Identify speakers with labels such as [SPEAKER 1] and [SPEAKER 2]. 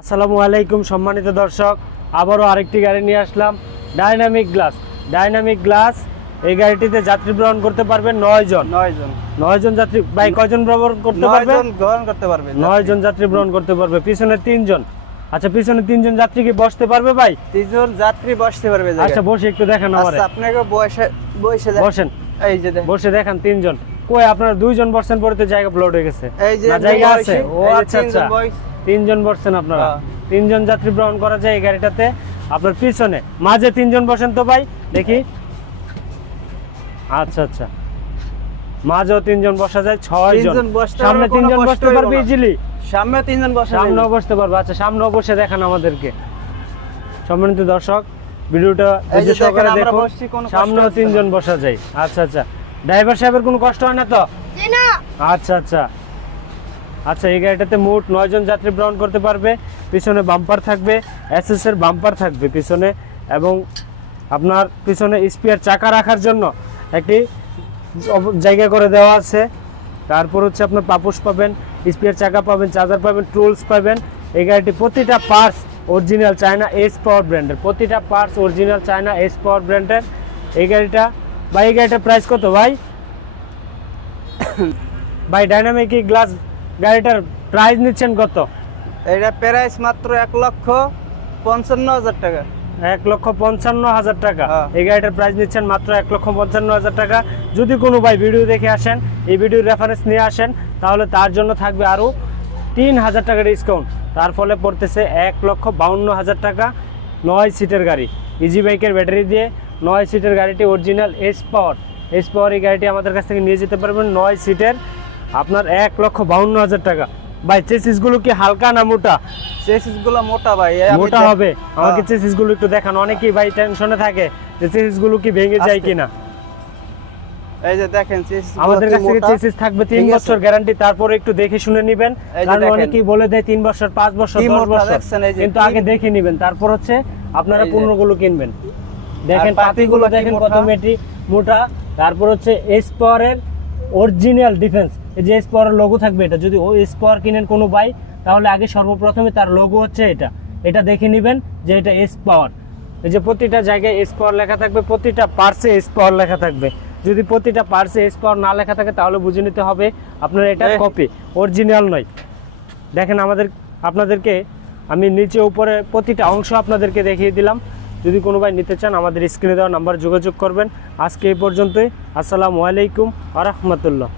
[SPEAKER 1] আসসালামু আলাইকুম সম্মানিত দর্শক আবারও আরেকটি গাড়ি নিয়ে আসলাম ডাইনামিক গ্লাস ডাইনামিক গ্লাস এই গাড়িটিতে যাত্রী গ্রহণ করতে পারবেন নয় জন।
[SPEAKER 2] নয় জন।
[SPEAKER 1] নয় জন যাত্রী ভাই কয়জন ভ্রমণ করতে পারবে
[SPEAKER 2] গ্রহণ করতে পারবে
[SPEAKER 1] নয় জন যাত্রী গ্রহণ করতে পারবে পিছনে তিনজন। আচ্ছা পিছনে তিনজন যাত্রী কি বসতে পারবে ভাই?
[SPEAKER 2] তিনজন যাত্রী বসতে পারবে
[SPEAKER 1] আচ্ছা বসে একটু দেখান আমারে।
[SPEAKER 2] আচ্ছা আপনাকে বসে বসে
[SPEAKER 1] বসেন।
[SPEAKER 2] এই যে
[SPEAKER 1] বসে দেখান তিনজন। কই আপনারা দুইজন বসছেন পরে জায়গা প্লট হয়ে গেছে।
[SPEAKER 2] এই যে
[SPEAKER 1] জায়গা আছে? ও আচ্ছা আচ্ছা। তিনজন বসছেন আপনারা।
[SPEAKER 2] হ্যাঁ।
[SPEAKER 1] তিনজন যাত্রী গ্রহণ করা যায় এই গাড়িটাতে। আপনার পিছনে মাঝে তিনজন বসেন তো ভাই দেখি। আচ্ছা আচ্ছা। মাঝেও তিনজন বসা যায় ছয় জন সামনে তিনজন বসতে পারবে ইজিলি
[SPEAKER 2] সামনে তিনজন বসে
[SPEAKER 1] সামনেও বসতে পারবে। আচ্ছা সামনেও বসে দেখান আমাদেরকে। সম্মানিত দর্শক ভিডিওটা সামনেও তিনজন বসা যায়। আচ্ছা আচ্ছা। ড্রাইভার সাহেবের কোনো কষ্ট হয় না তো? আচ্ছা আচ্ছা। আচ্ছা এই গাড়িটাতে মোট নয় জন যাত্রী গ্রহণ করতে পারবে পিছনে বাম্পার থাকবে এর বাম্পার থাকবে পিছনে এবং আপনার পিছনে স্পিয়ার চাকা রাখার জন্য একটি জায়গা করে দেওয়া আছে। তারপর হচ্ছে আপনার পাপুস পাবেন স্পিয়ার চাকা পাবেন চার্জার পাবেন টুলস পাবেন। এই গাড়িটি প্রতিটা parts original China S power ব্র্যান্ডের প্রতিটা parts original China S power ব্র্যান্ডের এই গাড়িটা বা এই গাড়িটার প্রাইস কত ভাই? ভাই ডাইনামিক গ্লাস গাড়িটার প্রাইস নিচ্ছেন কত?
[SPEAKER 2] এটা প্রাইস মাত্র এক লক্ষ পঞ্চান্ন হাজার টাকা।
[SPEAKER 1] এক লক্ষ পঞ্চান্ন হাজার টাকা।
[SPEAKER 2] হ্যাঁ।
[SPEAKER 1] এই গাড়িটার প্রাইস নিচ্ছেন মাত্র এক লক্ষ পঞ্চান্ন হাজার টাকা। যদি কোনো ভাই ভিডিও দেখে আসেন এই ভিডিওর রেফারেন্স নিয়ে আসেন তাহলে তার জন্য থাকবে আরও তিন হাজার টাকা ডিসকাউন্ট তার ফলে পড়তেছে এক লক্ষ বাউন্ন হাজার টাকা নয় সিটের গাড়ি। ইজি বাইকের ব্যাটারি দিয়ে নয় সিটের গাড়িটি original S power S power এই গাড়িটি আমাদের কাছ থেকে নিয়ে যেতে পারবেন নয় সিটের আপনার এক লক্ষ বাউন্ন হাজার টাকা। ভাই চেসিসগুলো কি হালকা না মোটা?
[SPEAKER 2] চেসিসগুলো মোটা ভাই
[SPEAKER 1] মোটা হবে। আমাকে
[SPEAKER 2] হ্যাঁ।
[SPEAKER 1] চেসিসগুলো একটু দেখান। অনেকেই ভাই টেনশনে থাকে যে চেসিসগুলো কি ভেঙে যায় কিনা।
[SPEAKER 2] এই যে দেখেন চেসিস
[SPEAKER 1] আমাদের কাছ থেকে চেসিস থাকবে তিন বছর গ্যারান্টি তারপরে একটু দেখে শুনে নিবেন। কারণ অনেকেই বলে দেয় তিন বছর পাঁচ বছর
[SPEAKER 2] কি
[SPEAKER 1] দশ
[SPEAKER 2] মোটা
[SPEAKER 1] বছর। কিন্তু আগে দেখে নিবেন। তারপর হচ্ছে আপনারা। পণ্যগুলো কিনবেন। দেখেন
[SPEAKER 2] পাতিগুলো
[SPEAKER 1] দেখেন? কত মেটি মোটা। তারপর হচ্ছে এস পাওয়ারের অরিজিনাল ডিফেন্স এই যে এস পাওয়ারের লোগো থাকবে এটা। যদি ও এস পাওয়ার কিনেন কোনো বাই তাহলে আগে সর্বপ্রথমে তার লোগো হচ্ছে এটা। এটা দেখে নেবেন যে এটা এস পাওয়ার এই যে প্রতিটা জায়গায় এস পাওয়ার লেখা থাকবে প্রতিটা পার্সে এস পাওয়ার লেখা থাকবে। যদি প্রতিটা পার্সে এস পাওয়ার না লেখা থাকে তাহলে বুঝে নিতে হবে আপনার এটা। কপি অরিজিনাল নয়। দেখেন আমাদের আপনাদেরকে আমি নিচে উপরে প্রতিটা অংশ আপনাদেরকে দেখিয়ে দিলাম। যদি কোনো ভাই নিতে চান, আমাদের স্ক্রিনে দেওয়া নাম্বার যোগাযোগ করবেন। আজকে এই পর্যন্তই। আসসালামু আলাইকুম আ রহমতুল্লাহ।